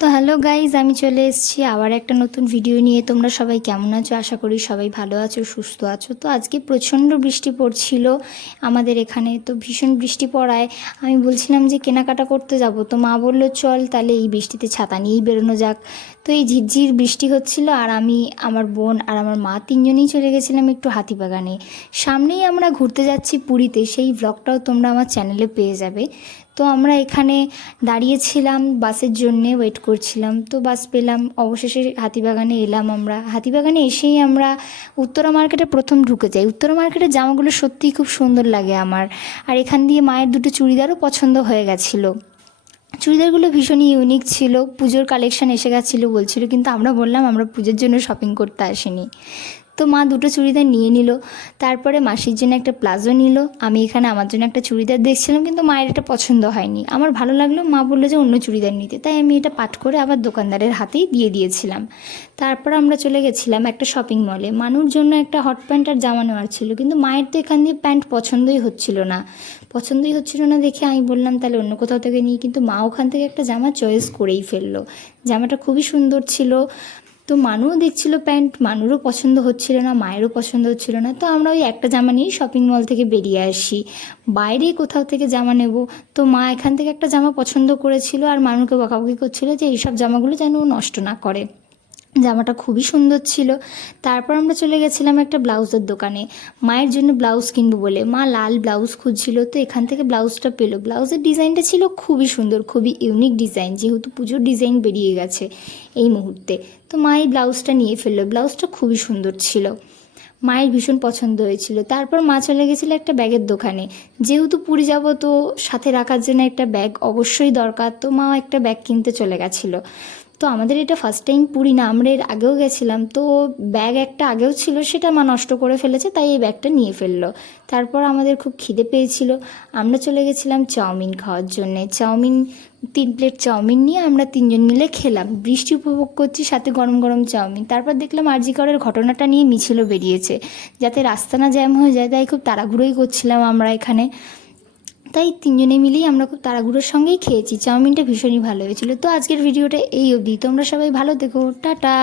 তো hello guys, আমি চলে এসেছি আবার একটা নতুন ভিডিও নিয়ে। তোমরা সবাই কেমন আছো? আশা করি সবাই ভালো আছো, সুস্থ আছো। তো আজকে প্রচণ্ড বৃষ্টি পড়ছিল আমাদের এখানে। তো ভীষণ বৃষ্টি পড়ায় আমি বলছিলাম যে কেনাকাটা করতে যাব। তো মা বলল চল তাহলে এই বৃষ্টিতে ছাতা নিয়েই বেরোনো যাক। তো এই ঝিরঝির বৃষ্টি হচ্ছিল আর আমি, আমার বোন আর আমার মা তিনজনেই চলে গেছিলাম একটু হাতিবাগানে। সামনেই আমরা ঘুরতে যাচ্ছি পুরীতে, সেই ব্লগটাও তোমরা আমার চ্যানেলে পেয়ে যাবে। তো আমরা এখানে দাঁড়িয়েছিলাম বাসের জন্যে, ওয়েট করছিলাম। তো বাস পেলাম, অবশেষে হাতিবাগানে এলাম। আমরা হাতিবাগানে এসেই আমরা উত্তরা মার্কেটে প্রথম ঢুকে যাই। উত্তরা মার্কেটের জামাগুলো সত্যিই খুব সুন্দর লাগে আমার। আর এখান দিয়ে মায়ের দুটো চুড়িদারও পছন্দ হয়ে গেছিলো। চুড়িদারগুলো ভীষণই ইউনিক ছিল, পুজোর কালেকশান এসে গেছিলো বলছিল, কিন্তু আমরা বললাম আমরা পুজোর জন্য শপিং করতে আসিনি। তো মা দুটো চুড়িদার নিয়ে নিল, তারপরে মাসির জন্য একটা প্লাজো নিল। আমি এখানে আমার জন্য একটা চুড়িদার দেখছিলাম, কিন্তু মায়ের এটা পছন্দ হয়নি। আমার ভালো লাগলো, মা বললো যে অন্য চুড়িদার নিতে, তাই আমি এটা পাট করে আবার দোকানদারের হাতেই দিয়ে দিয়েছিলাম। তারপর আমরা চলে গেছিলাম একটা শপিং মলে। মানুর জন্য একটা হট প্যান্ট আর জামা নেওয়ার ছিল, কিন্তু মায়ের তো এখান দিয়ে প্যান্ট পছন্দই হচ্ছিল না দেখে আমি বললাম তাহলে অন্য কোথাও থেকে নিই, কিন্তু মা ওখান থেকে একটা জামা চয়েস করেই ফেললো। জামাটা খুবই সুন্দর ছিল। তো মানুও দেখছিল প্যান্ট, মানুরও পছন্দ হচ্ছিল না, মায়েরও পছন্দ হচ্ছিল না। তো আমরা ওই একটা জামা নিয়েই শপিং মল থেকে বেরিয়ে আসি। বাইরে কোথাও থেকে জামা নেব। তো মা এখান থেকে একটা জামা পছন্দ করেছিল আর মানুকে বকাবকি করছিল যে এইসব জামাগুলো যেন ও নষ্ট না করে। জামাটা খুবই সুন্দর ছিল। তারপর আমরা চলে গেছিলাম একটা ব্লাউজের দোকানে মায়ের জন্য ব্লাউজ কিনবো বলে। মা লাল ব্লাউজ খুঁজছিল, তো এখান থেকে ব্লাউজটা পেলো। ব্লাউজের ডিজাইনটা ছিল খুবই সুন্দর, খুবই ইউনিক ডিজাইন, যেহেতু পুজোর ডিজাইন বেরিয়ে গেছে এই মুহূর্তে। তো মা এই ব্লাউজটা নিয়ে ফেললো। ব্লাউজটা খুবই সুন্দর ছিল, মায়ের ভীষণ পছন্দ হয়েছিল। তারপর মা চলে গেছিলো একটা ব্যাগের দোকানে। যেহেতু পুরী যাব, তো সাথে রাখার জন্য একটা ব্যাগ অবশ্যই দরকার। তো মা একটা ব্যাগ কিনতে চলে গেছিলো। তো আমাদের এটা ফার্স্ট টাইম পুরী না, আমরা এর আগেও গেছিলাম। তো ব্যাগ একটা আগেও ছিল, সেটা মা নষ্ট করে ফেলেছে, তাই এই ব্যাগটা নিয়ে ফেললো। তারপর আমাদের খুব খিদে পেয়েছিল, আমরা চলে গেছিলাম চাউমিন খাওয়ার জন্যে। 3 প্লেট চাউমিন নিয়ে আমরা তিনজন মিলে খেলাম, বৃষ্টি উপভোগ করছি, সাথে গরম গরম চাউমিন। তারপর দেখলাম আরজি করের ঘটনাটা নিয়ে মিছিলও বেরিয়েছে, যাতে রাস্তা না জ্যাম হয়ে যায়, তাই খুব তাড়াহুড়োই করছিলাম আমরা এখানে। তাই তিনজনে মিলেই আমরা খুব তাড়াহুড়োর সঙ্গেই খেয়েছি। চাউমিনটা ভীষণই ভালো হয়েছিল। তো আজকের ভিডিওটা এই অবধি। তোমরা সবাই ভালো থেকো, টাটা।